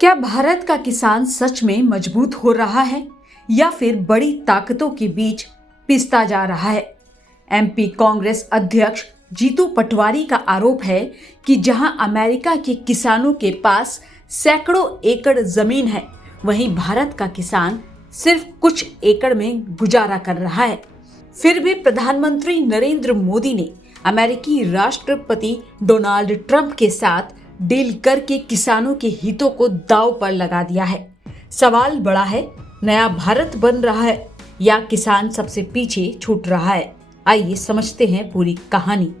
क्या भारत का किसान सच में मजबूत हो रहा है या फिर बड़ी ताकतों के बीच पिसता जा रहा है? एमपी कांग्रेस अध्यक्ष जीतू पटवारी का आरोप है कि जहां अमेरिका के किसानों के पास सैकड़ों एकड़ जमीन है, वहीं भारत का किसान सिर्फ कुछ एकड़ में गुजारा कर रहा है। फिर भी प्रधानमंत्री नरेंद्र मोदी ने अमेरिकी राष्ट्रपति डोनाल्ड ट्रंप के साथ डील करके किसानों के हितों को दांव पर लगा दिया है। सवाल बड़ा है, नया भारत बन रहा है या किसान सबसे पीछे छूट रहा है? आइए समझते हैं पूरी कहानी।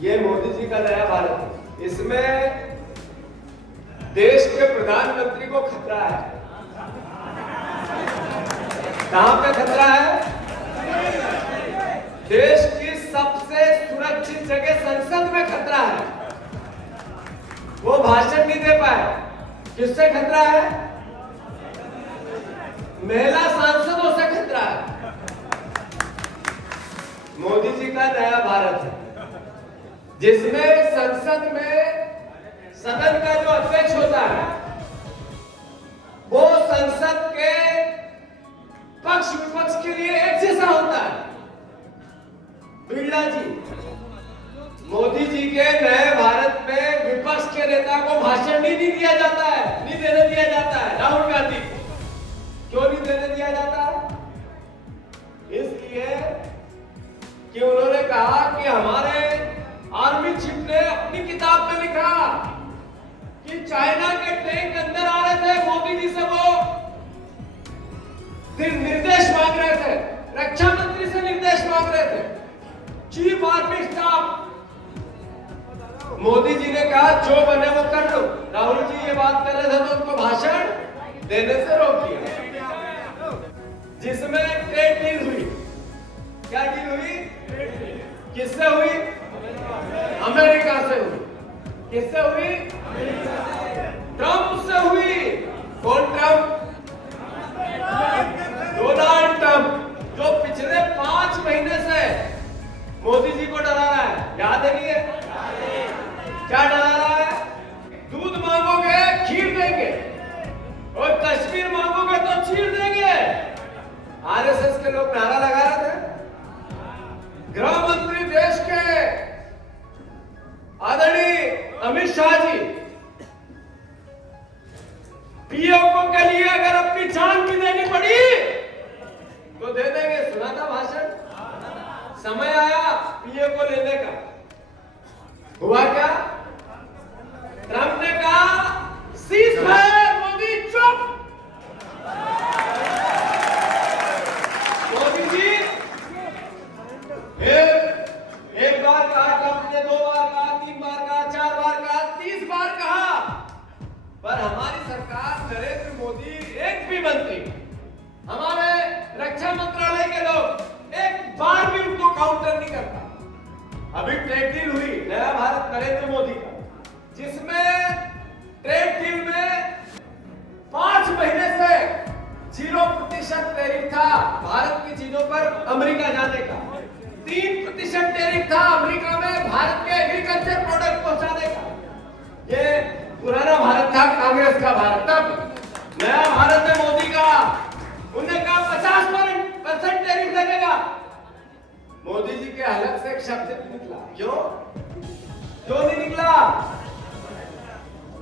ये मोदी जी का नया भारत है। इसमें देश के प्रधानमंत्री को खतरा है। कहां पे खतरा है? देश की सबसे सुरक्षित जगह संसद में खतरा है। वो भाषण नहीं दे पाए। किससे खतरा है? महिला सांसदों से खतरा है। मोदी जी का नया भारत है, जिसमें संसद में सदन का जो अध्यक्ष होता है वो संसद के पक्ष विपक्ष के लिए एक जैसा होता है। बिरला जी, मोदी जी के नए भारत में विपक्ष के नेता को भाषण नहीं दिया जाता है, नहीं देने दिया जाता है। राहुल गांधी को क्यों नहीं देने दिया जाता है? इसलिए कि उन्होंने कहा कि हमारे आर्मी चीफ ने अपनी किताब में लिखा कि चाइना के टैंक अंदर आ रहे थे, मोदी जी से वो निर्देश मांग रहे थे, रक्षा मंत्री से निर्देश मांग रहे थे, chief army staff. Modi ji ने कहा जो बने वो कर लो। राहुल जी ये बात कर रहे थे तो उनको भाषण देने से रोक दिया। जिसमें ट्रेड डील हुई। क्या डील हुई? किससे हुई? अमेरिका से हुई। किससे हुई? ट्रंप से हुई। कौन ट्रंप? डोनाल्ड ट्रंप, जो पिछले 5 महीने से मोदी जी को डरा रहा है। याद है? नहीं है? क्या डरा रहा है? दूध मांगोगे खीर देंगे और कश्मीर मांगोगे तो चीर देंगे। आरएसएस के लोग नारा लगा रहे थे। गृह मंत्री देश के आदरणीय अमित शाह जी पीओ के लिए अगर अपनी जान भी देनी पड़ी तो दे देंगे। सुना था भाषण। समय आया पीओ को लेने का। हुआ क्या? ट्रंप ने कहा सीज फायर, मोदी चुप। मोदी जी फिर एक बार कहा, ट्रंप ने 2 बार कहा, 3 बार कहा, 4 बार कहा, 30 बार कहा, पर हमारी सरकार नरेंद्र मोदी एक भी मंत्री, हमारे रक्षा मंत्रालय के लोग एक बार भी उनको काउंटर नहीं करता। अभी ट्रेड डील हुई नया भारत नरेंद्र मोदी का, जिसमें ट्रेड डील में 5 महीने से 0% टैरिफ था भारत की चीजों पर अमेरिका जाने का। 3% टैरिफ था अमेरिका में भारत के एग्रीकल्चर प्रोडक्ट पहुंचाने का। ये पुराना भारत था, कांग्रेस का भारत। तब नया भारत है मोदी का। उन्होंने कहा 50% टैरिफ लगेगा। मोदी जी के हलक से एक शब्द नहीं निकला। क्यों नहीं निकला?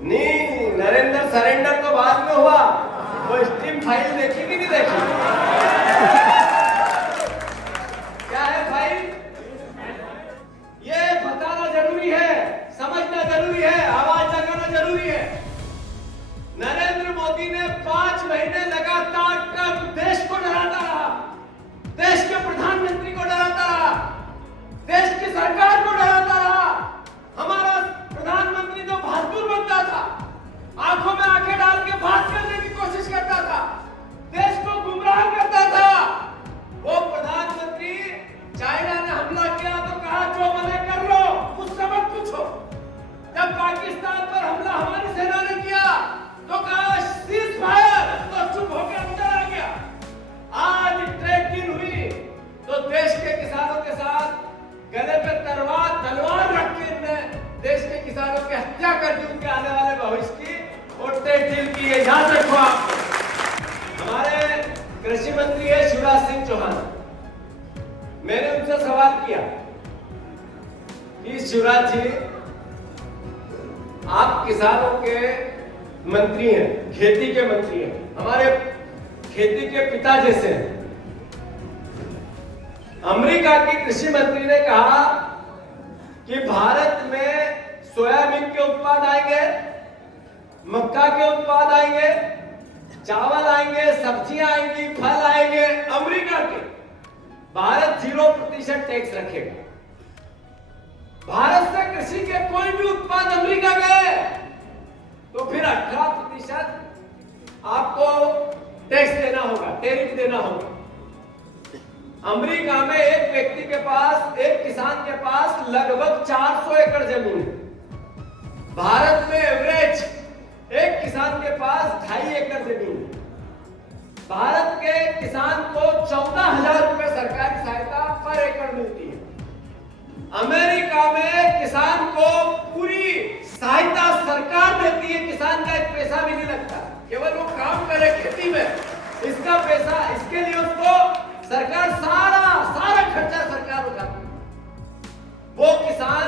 नहीं, नरेंद्र सरेंडर तो बाद में हुआ। वो स्टीम फाइल देखी कि नहीं देखी? क्या है फाइल? ये बताना जरूरी है, समझना जरूरी है, आवाज लगाना जरूरी है। नरेंद्र मोदी ने 5 महीने लगातार ट्रंप देश को डराता रहा, देश के प्रधानमंत्री को डराता रहा, देश की सरकार को डराता रहा। हमारा प्रधानमंत्री जो बहादुर बनता था, आंखों में आंखें डाल के बात करने की कोशिश करता था, देश को गुमराह करता था, वो प्रधानमंत्री चाइना ने हमला किया तो कहा जो बने कर लो, मुझसे मत पूछो। जब पाकिस्तान पर हमला हमारी सेना ने किया तो कहा सीज फायर, तो चुप होकर अंदर आ गया। आज ट्रेड डील हुई तो देश के किसानों के साथ गले पे तलवार कृषि मंत्री है शिवराज सिंह चौहान। मैंने उनसे सवाल किया कि शिवराज जी, आप किसानों के मंत्री हैं, खेती के मंत्री हैं, हमारे खेती के पिता जैसे हैं। अमेरिका की कृषि मंत्री ने कहा कि भारत में सोयाबीन के उत्पाद आएंगे, मक्का के उत्पाद आएंगे, चावल आएंगे, सब्जियां आएंगी, फल आएंगे अमेरिका के। भारत 0% टैक्स रखेगा। भारत से कृषि के कोई भी उत्पाद अमेरिका गए तो फिर 18% आपको टैक्स देना होगा, टैरिफ देना होगा। अमेरिका में एक व्यक्ति के पास, एक किसान के पास लगभग 400 एकड़ जमीन है। भारत में एवरेज एक किसान के पास 2.5 एकड़ जमीन है। भारत के किसान को 14,000 रुपए सरकारी सहायता पर एकड़ मिलती है। अमेरिका में किसान को पूरी सहायता सरकार देती है, किसान का एक पैसा भी नहीं लगता, केवल वो काम करे खेती में, इसका पैसा, इसके लिए उसको सरकार सारा खर्चा सरकार उठाती है। वो किसान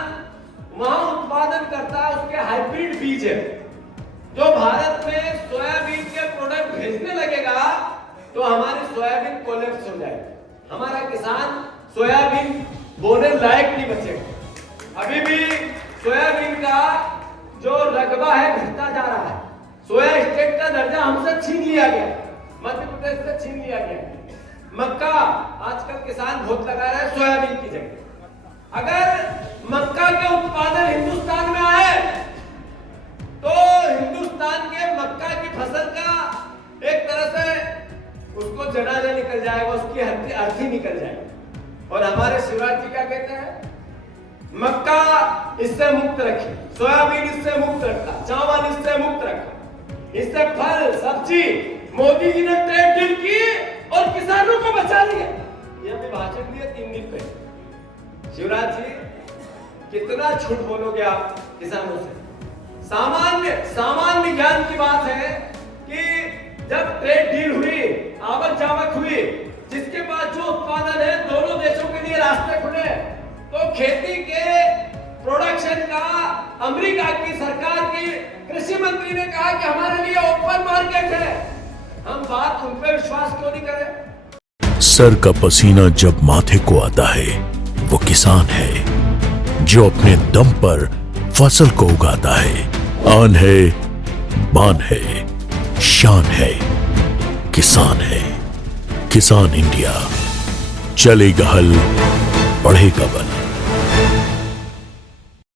वहां उत्पादन करता है, उसके हाइब्रिड बीज है। जो भारत में सोयाबीन के प्रोडक्ट भेजने लगेगा तो हमारी सोयाबीन कोलैप्स हो जाएगी, हमारा किसान सोयाबीन बोने लायक नहीं बचेगा। अभी भी सोयाबीन का जो रकबा है घटता जा रहा है। सोया स्टेट का दर्जा हमसे छीन लिया गया, मध्य प्रदेश से छीन लिया गया। मक्का आजकल किसान बहुत लगा रहे हैं सोयाबीन की जगह। अगर मक्का के उत्पादन हिंदुस्तान में आए तो हिंदुस्तान के मक्का की फसल का एक तरह से उसको जनाजा निकल जाएगा, उसकी अर्थी निकल जाएगी। और हमारे शिवराज जी क्या कहते हैं? मक्का इससे मुक्त रखिए, सोयाबीन इससे मुक्त रखा, चावल इससे मुक्त रखा, इससे फल सब्जी मोदी जी ने ट्रेड डील की और किसानों को बचा लिया। ये अभी भाषण दिए 3 दिन पहले। शिवराज जी, कितना झूठ बोलोगे आप किसानों से? सामान्य ज्ञान की बात है कि जब ट्रेड डील हुई, आवक जावक हुई, जिसके पास जो उत्पादन है, दोनों देशों के लिए रास्ते खुले, तो खेती के प्रोडक्शन का अमेरिका की सरकार की कृषि मंत्री ने कहा कि हमारे लिए ओपन मार्केट है। हम बात उन पे विश्वास क्यों नहीं करें? सर का पसीना जब माथे को आता है वो किसान है जो अपने दम पर फसल को उगाता है। आन है, बान है, शान है, किसान है। किसान इंडिया, चलेगा हल, बढ़ेगा बल।